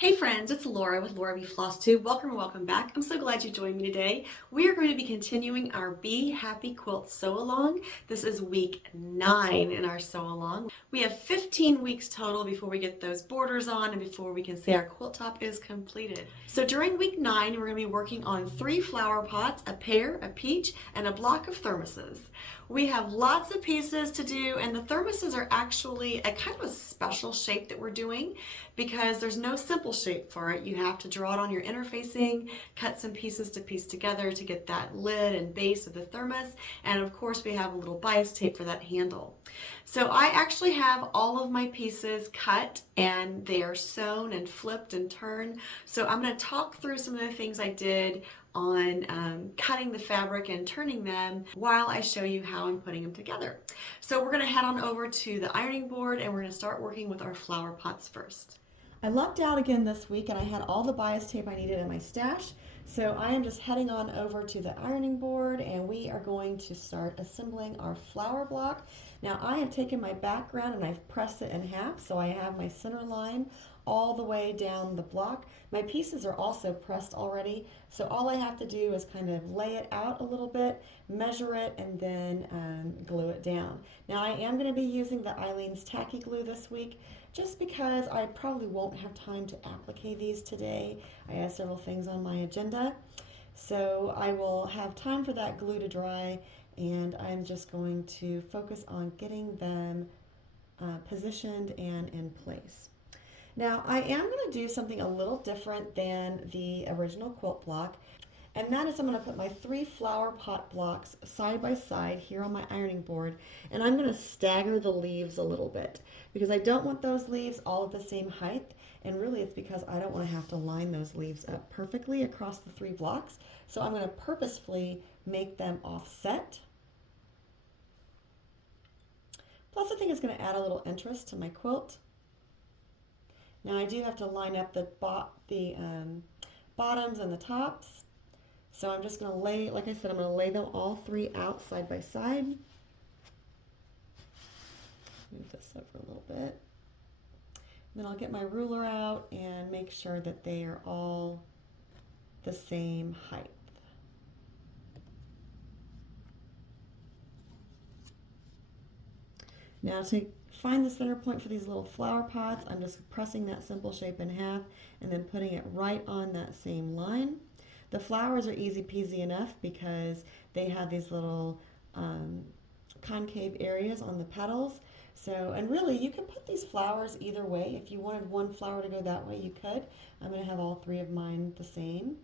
Hey friends, it's Laura with Laura Floss Tube. Welcome and welcome back. I'm so glad you joined me today. We are going to be continuing our Bee Happy Quilt sew along. This is week 9 in our sew along. We have 15 weeks total before we get those borders on and before we can say our quilt top is completed. So during week 9, we're going to be working on 3 flower pots, a pear, a peach, and a block of thermoses. We have lots of pieces to do, and the thermoses are actually a kind of a special shape that we're doing because there's no simple shape for it. You have to draw it on your interfacing, cut some pieces to piece together to get that lid and base of the thermos, and of course we have a little bias tape for that handle. So I actually have all of my pieces cut and they are sewn and flipped and turned. So I'm going to talk through some of the things I did on cutting the fabric and turning them while I show you how I'm putting them together. So we're going to head on over to the ironing board and we're going to start working with our flower pots first. I lucked out again this week and I had all the bias tape I needed in my stash. So I am just heading on over to the ironing board and we are going to start assembling our flower block. Now I have taken my background and I've pressed it in half, so I have my center line all the way down the block. My pieces are also pressed already, so all I have to do is kind of lay it out a little bit, measure it, and then glue it down. Now I am going to be using the Eileen's Tacky Glue this week, just because I probably won't have time to applique these today. I have several things on my agenda, so I will have time for that glue to dry, and I'm just going to focus on getting them positioned and in place. Now I am going to do something a little different than the original quilt block, and that is I'm going to put my 3 flower pot blocks side by side here on my ironing board, and I'm going to stagger the leaves a little bit because I don't want those leaves all at the same height, and really it's because I don't want to have to line those leaves up perfectly across the 3 blocks. So I'm going to purposefully make them offset. Plus I think it's going to add a little interest to my quilt. Now I do have to line up the bottoms and the tops. So I'm just going to lay, like I said, I'm going to lay them all 3 out side by side. Move this over a little bit. Then I'll get my ruler out and make sure that they are all the same height. Now to find the center point for these little flower pots, I'm just pressing that simple shape in half and then putting it right on that same line. The flowers are easy peasy enough because they have these little concave areas on the petals. So, and really you can put these flowers either way. If you wanted one flower to go that way, you could. I'm going to have all 3 of mine the same.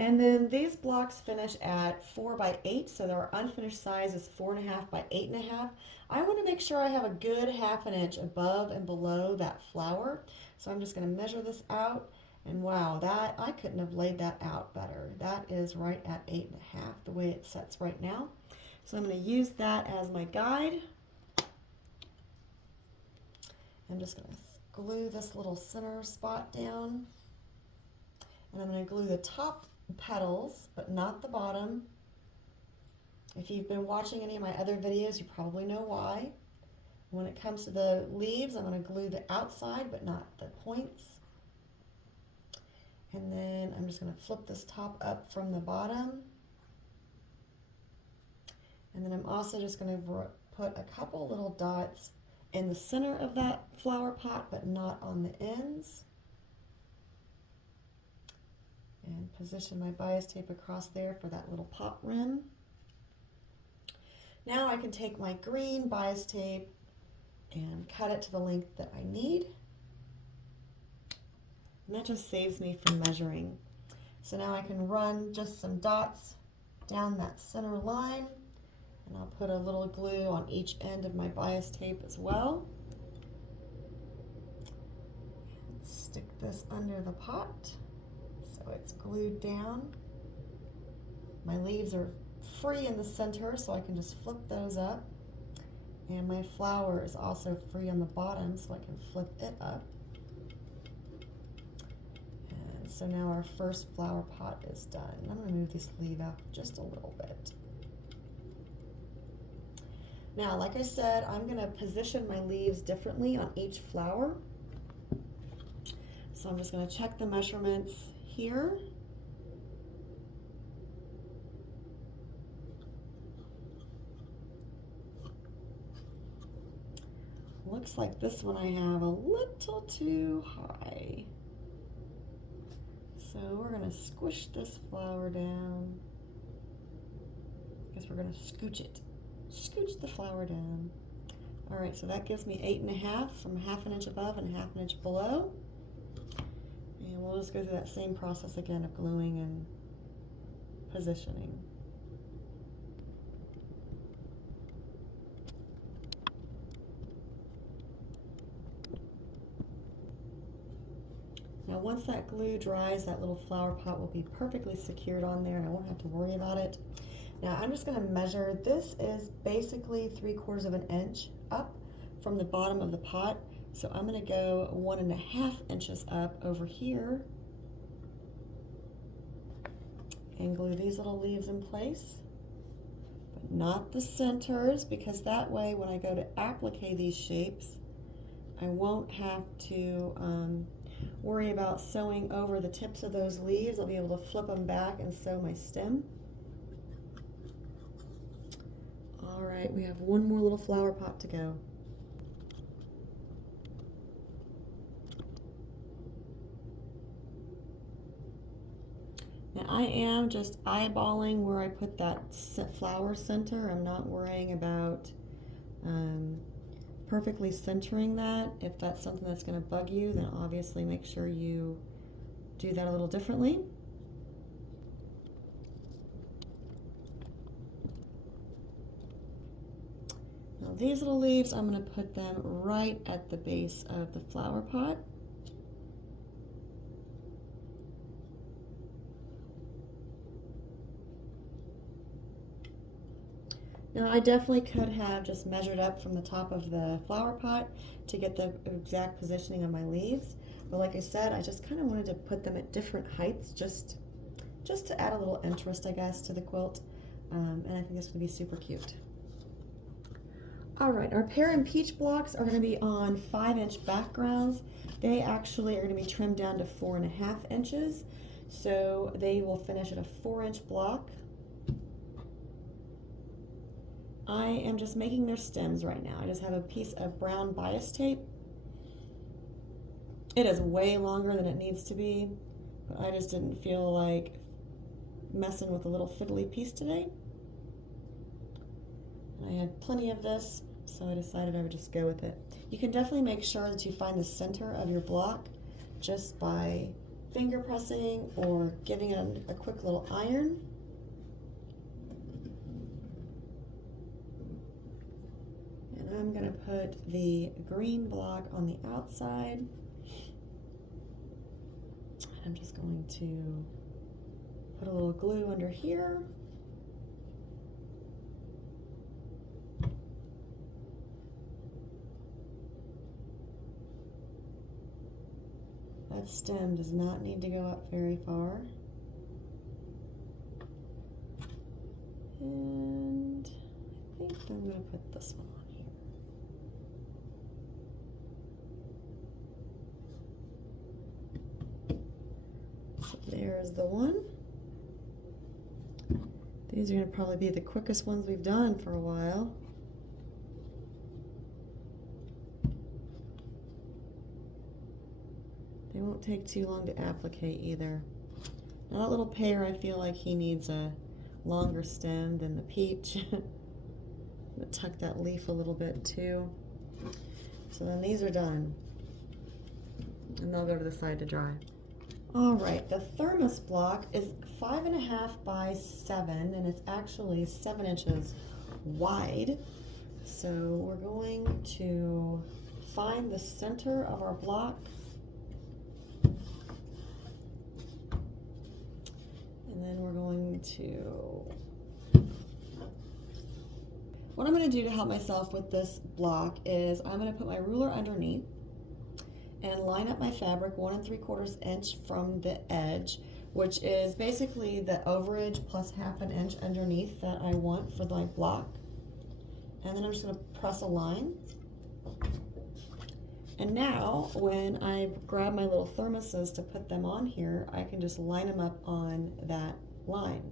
And then these blocks finish at 4 by 8, so our unfinished size is 4.5 by 8.5. I want to make sure I have a good 1/2 inch above and below that flower. So I'm just going to measure this out, and wow, that I couldn't have laid that out better. That is right at 8.5, the way it sets right now. So I'm going to use that as my guide. I'm just going to glue this little center spot down, and I'm going to glue the top petals but not the bottom. If you've been watching any of my other videos, you probably know why. When it comes to the leaves, I'm going to glue the outside but not the points. And then I'm just going to flip this top up from the bottom. And then I'm also just going to put a couple little dots in the center of that flower pot but not on the ends. And position my bias tape across there for that little pot rim. Now I can take my green bias tape and cut it to the length that I need. And that just saves me from measuring. So now I can run just some dots down that center line, and I'll put a little glue on each end of my bias tape as well. And stick this under the pot. So it's glued down. My leaves are free in the center, so I can just flip those up. And my flower is also free on the bottom, so I can flip it up. And so now our first flower pot is done. I'm going to move this leaf up just a little bit. Now, like I said, I'm going to position my leaves differently on each flower. So I'm just going to check the measurements here. Looks like this one I have a little too high. So we're going to squish this flower down. I guess we're going to scooch it. Scooch the flower down. All right, so that gives me 8.5 from 1/2 inch above and 1/2 inch below. And we'll just go through that same process again of gluing and positioning. Now once that glue dries, that little flower pot will be perfectly secured on there and I won't have to worry about it. Now I'm just going to measure. This is basically 3/4 of an inch up from the bottom of the pot. So I'm going to go 1.5 inches up over here and glue these little leaves in place, but not the centers, because that way when I go to applique these shapes, I won't have to worry about sewing over the tips of those leaves. I'll be able to flip them back and sew my stem. All right, we have one more little flower pot to go. Now I am just eyeballing where I put that flower center. I'm not worrying about perfectly centering that. If that's something that's going to bug you, then obviously make sure you do that a little differently. Now these little leaves, I'm going to put them right at the base of the flower pot. Now I definitely could have just measured up from the top of the flower pot to get the exact positioning of my leaves, but like I said, I just kind of wanted to put them at different heights just to add a little interest, I guess, to the quilt, and I think this would be super cute. All right, our pear and peach blocks are going to be on 5-inch backgrounds. They actually are going to be trimmed down to 4.5 inches, so they will finish at a 4-inch block. I am just making their stems right now. I just have a piece of brown bias tape. It is way longer than it needs to be, but I just didn't feel like messing with a little fiddly piece today. And I had plenty of this, so I decided I would just go with it. You can definitely make sure that you find the center of your block just by finger pressing or giving it a quick little iron. I'm going to put the green block on the outside. I'm just going to put a little glue under here. That stem does not need to go up very far. And I think I'm going to put this one on. There's the one. These are going to probably be the quickest ones we've done for a while. They won't take too long to applique either. Now that little pear, I feel like he needs a longer stem than the peach. I'm going to tuck that leaf a little bit too. So then these are done. And they'll go to the side to dry. All right, the Thermos block is 5.5 by 7, and it's actually 7 inches wide. So we're going to find the center of our block. And then we're going to... What I'm going to do to help myself with this block is I'm going to put my ruler underneath and line up my fabric 1 3/4 inch from the edge, which is basically the overage plus 1/2 inch underneath that I want for my block. And then I'm just going to press a line. And now when I grab my little thermoses to put them on here, I can just line them up on that line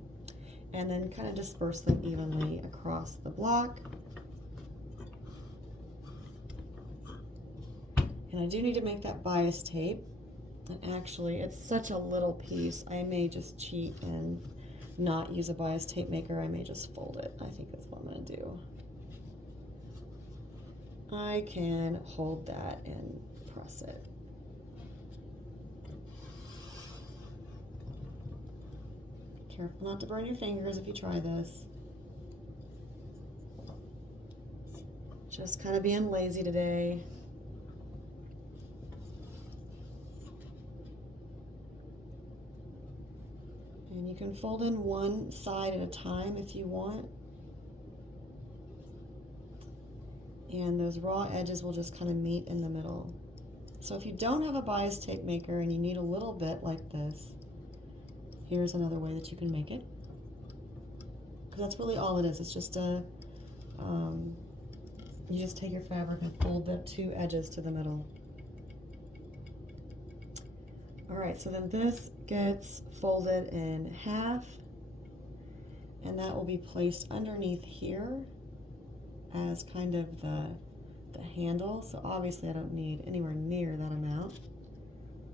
and then kind of disperse them evenly across the block. And I do need to make that bias tape. And actually, it's such a little piece, I may just cheat and not use a bias tape maker. I may just fold it. I think that's what I'm going to do. I can hold that and press it. Careful not to burn your fingers if you try this. Just kind of being lazy today. And you can fold in one side at a time if you want. And those raw edges will just kind of meet in the middle. So if you don't have a bias tape maker and you need a little bit like this, here's another way that you can make it. Because that's really all it is. It's just a, you just take your fabric and fold the two edges to the middle. All right, so then this gets folded in half, and that will be placed underneath here as kind of the handle. So obviously I don't need anywhere near that amount.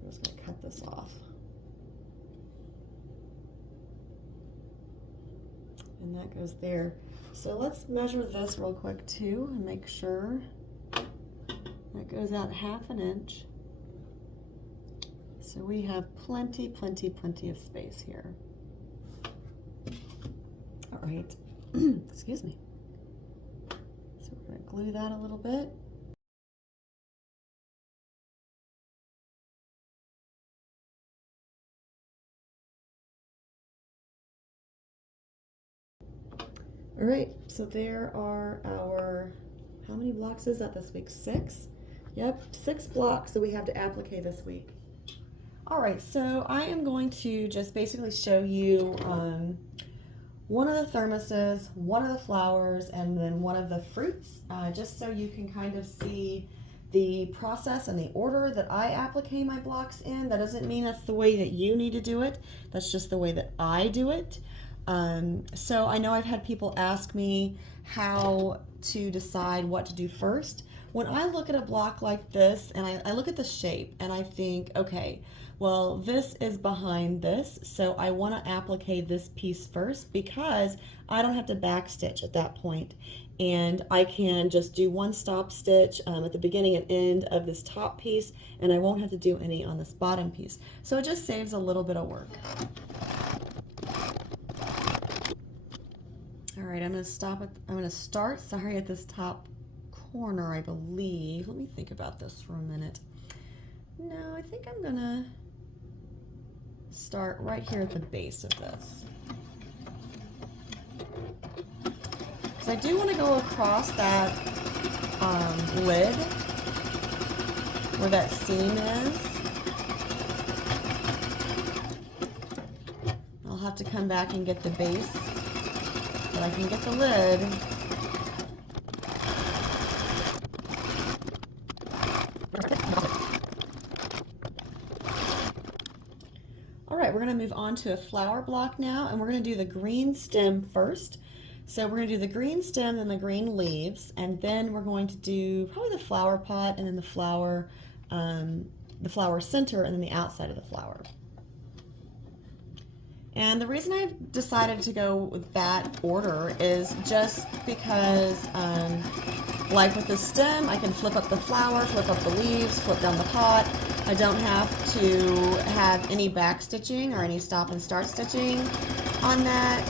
I'm just going to cut this off. And that goes there. So let's measure this real quick too and make sure that goes out 1/2 inch. So we have plenty of space here. All right, excuse me. So we're going to glue that a little bit. All right, so there are our, how many blocks is that this week? 6? Yep, 6 blocks that we have to applique this week. All right, so I am going to just basically show you one of the thermoses, one of the flowers, and then one of the fruits, just so you can kind of see the process and the order that I applique my blocks in. That doesn't mean that's the way that you need to do it. That's just the way that I do it. So I know I've had people ask me how to decide what to do first. When I look at a block like this and I look at the shape and I think, okay, well, this is behind this, so I want to applique this piece first because I don't have to backstitch at that point. And I can just do one stop stitch at the beginning and end of this top piece, and I won't have to do any on this bottom piece. So it just saves a little bit of work. All right, I'm going to start, sorry, at this top corner, I believe. Let me think about this for a minute. No, I think I'm going to start right here at the base of this. Because I do want to go across that lid where that seam is. I'll have to come back and get the base, but I can get the lid. All right, we're going to move on to a flower block now, and we're going to do the green stem first. So we're going to do the green stem and the green leaves, and then we're going to do probably the flower pot and then the flower center and then the outside of the flower. And the reason I've decided to go with that order is just because, like with the stem, I can flip up the flower, flip up the leaves, flip down the pot. I don't have to have any back stitching or any stop and start stitching on that.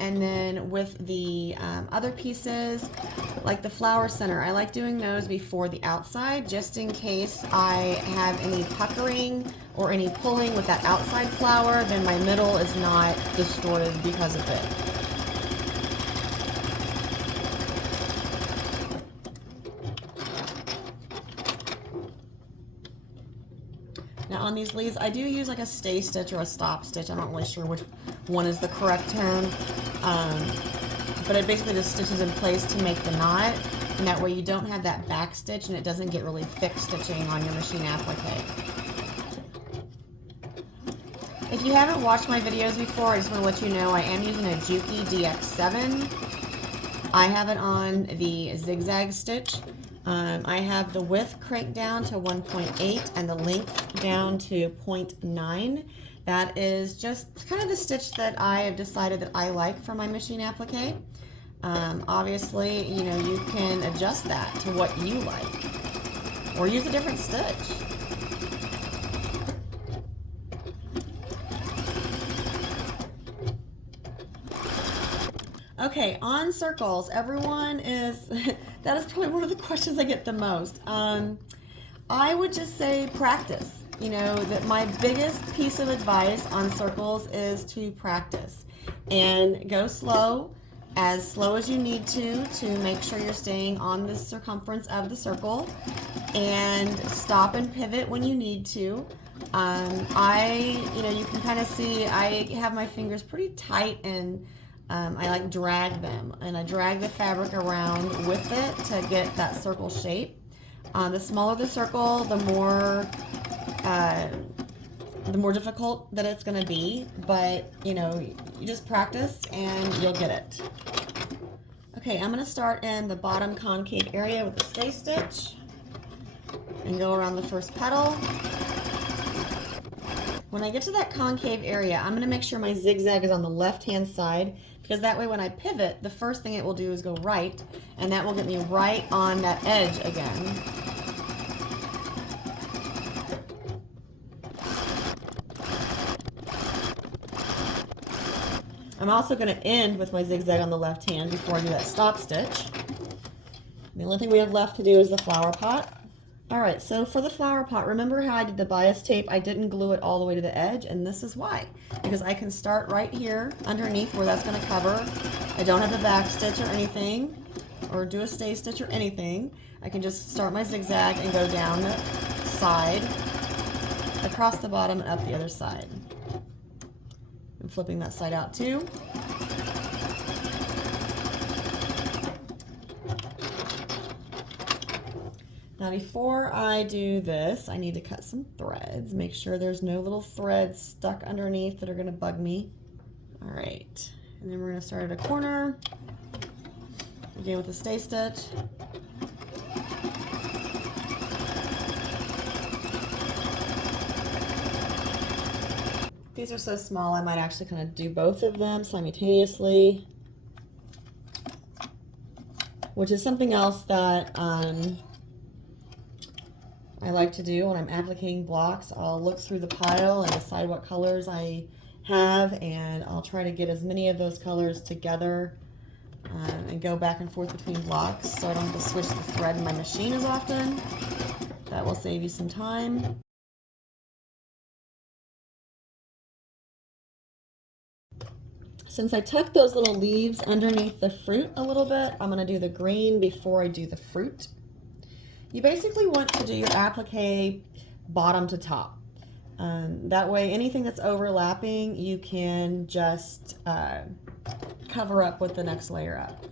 And then with the other pieces, like the flower center, I like doing those before the outside, just in case I have any puckering or any pulling with that outside flower, then my middle is not distorted because of it. Now on these leaves, I do use like a stay stitch or a stop stitch. I'm not really sure which one is the correct term, but it basically just stitches in place to make the knot. and that way you don't have that back stitch and it doesn't get really thick stitching on your machine applique. If you haven't watched my videos before, I just want to let you know I am using a Juki DX7. I have it on the zigzag stitch. I have the width cranked down to 1.8 and the length down to 0.9. That is just kind of the stitch that I have decided that I like for my machine applique. Obviously, you know, you can adjust that to what you like or use a different stitch. Okay, on circles, everyone is, that is probably one of the questions I get the most. I would just say practice. You know, that my biggest piece of advice on circles is to practice and go slow as you need to make sure you're staying on the circumference of the circle, and stop and pivot when you need to. You know, you can kind of see I have my fingers pretty tight, and I like drag them, and I drag the fabric around with it to get that circle shape. The smaller the circle, the more difficult that it's going to be, but you know, you just practice and you'll get it. Okay, I'm going to start in the bottom concave area with the stay stitch and go around the first petal. When I get to that concave area, I'm going to make sure my zigzag is on the left hand side, because that way when I pivot, the first thing it will do is go right, and that will get me right on that edge again. I'm also going to end with my zigzag on the left hand before I do that stop stitch. The only thing we have left to do is the flower pot. Alright, so for the flower pot, remember how I did the bias tape? I didn't glue it all the way to the edge, and this is why. Because I can start right here underneath where that's going to cover. I don't have the back stitch or anything, or do a stay stitch or anything. I can just start my zigzag and go down the side, across the bottom, and up the other side. I'm flipping that side out too. Now before I do this, I need to cut some threads. Make sure there's no little threads stuck underneath that are going to bug me. All right, and then we're going to start at a corner, again with a stay stitch. These are so small, I might actually kind of do both of them simultaneously, which is something else that I like to do when I'm appliquing blocks. I'll look through the pile and decide what colors I have, and I'll try to get as many of those colors together and go back and forth between blocks so I don't have to switch the thread in my machine as often. That will save you some time. Since I tucked those little leaves underneath the fruit a little bit, I'm going to do the green before I do the fruit. You basically want to do your applique bottom to top. That way anything that's overlapping you can just cover up with the next layer up.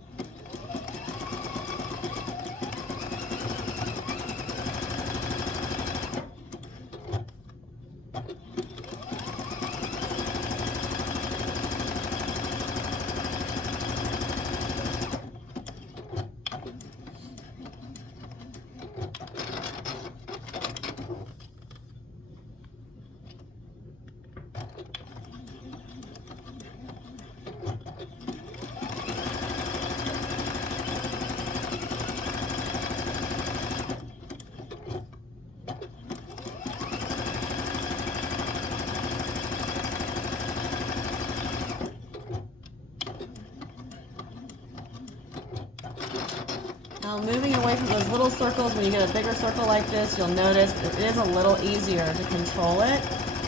Now moving away from those little circles, when you get a bigger circle like this, you'll notice it is a little easier to control it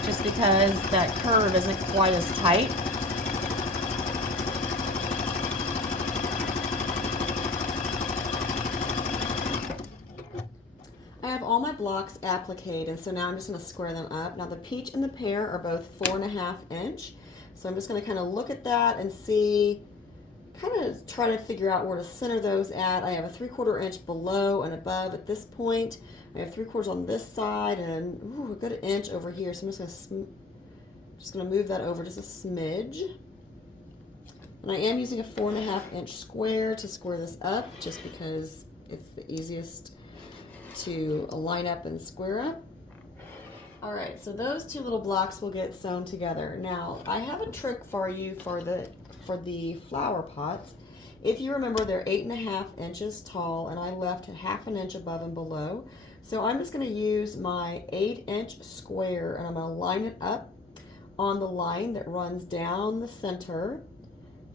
just because that curve isn't quite as tight. I have all my blocks appliqued, and so now I'm just going to square them up. Now the peach and the pear are both 4.5 inch, so I'm just going to kind of look at that and see kind of try to figure out where to center those at. I have a 3/4 inch below and above at this point. I have 3/4 on this side and a good inch over here. So I'm just gonna move that over just a smidge. And I am using a 4.5 inch square to square this up, just because it's the easiest to line up and square up. All right, so those two little blocks will get sewn together. Now, I have a trick for you for the flower pots. If you remember, they're 8.5 inches tall, and I left 1/2 inch above and below. So I'm just going to use my 8-inch square, and I'm going to line it up on the line that runs down the center,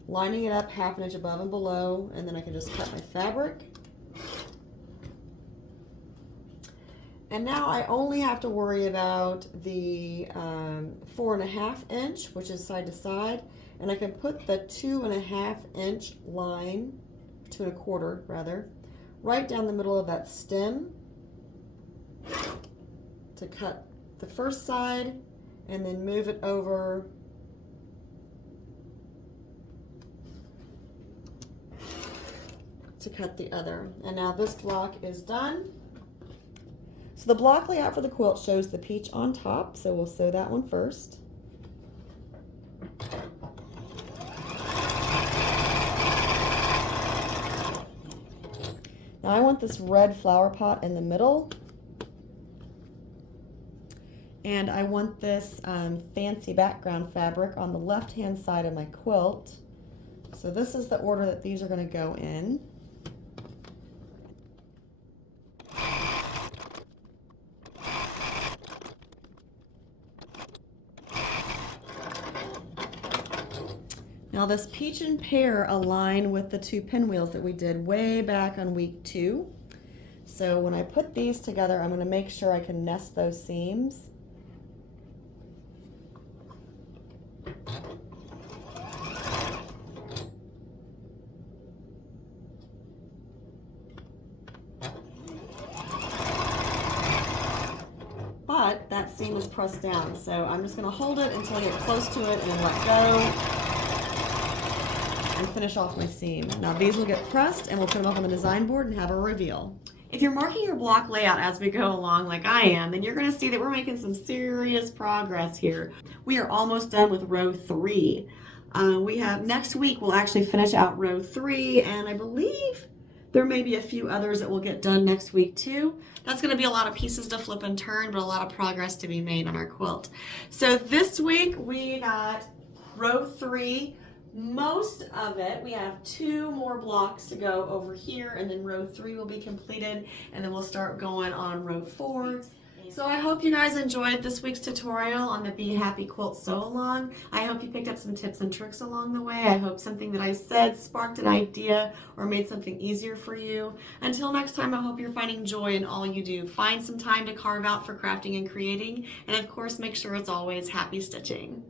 lining it up 1/2 inch above and below, and then I can just cut my fabric. And now I only have to worry about the 4.5 inch, which is side to side, and I can put the 2.5 inch line, 2.25 rather, right down the middle of that stem to cut the first side, and then move it over to cut the other. And now this block is done. So the block layout for the quilt shows the peach on top, so we'll sew that one first. Now I want this red flower pot in the middle, and I want this fancy background fabric on the left-hand side of my quilt. So this is the order that these are going to go in. Now this peach and pear align with the 2 pinwheels that we did way back on week 2. So when I put these together, I'm going to make sure I can nest those seams. But that seam is pressed down, so I'm just going to hold it until I get close to it and then let go and finish off my seam. Now these will get pressed and we'll put them up on the design board and have a reveal. If you're marking your block layout as we go along like I am, then you're going to see that we're making some serious progress here. We are almost done with row 3. We have next week we'll actually finish out row 3, and I believe there may be a few others that will get done next week too. That's going to be a lot of pieces to flip and turn, but a lot of progress to be made on our quilt. So this week we got row 3. Most of it, we have 2 more blocks to go over here, and then row 3 will be completed, and then we'll start going on row 4. So I hope you guys enjoyed this week's tutorial on the Bee Happy Quilt Sew Along. I hope you picked up some tips and tricks along the way. I hope something that I said sparked an idea or made something easier for you. Until next time, I hope you're finding joy in all you do. Find some time to carve out for crafting and creating, and of course, make sure it's always happy stitching.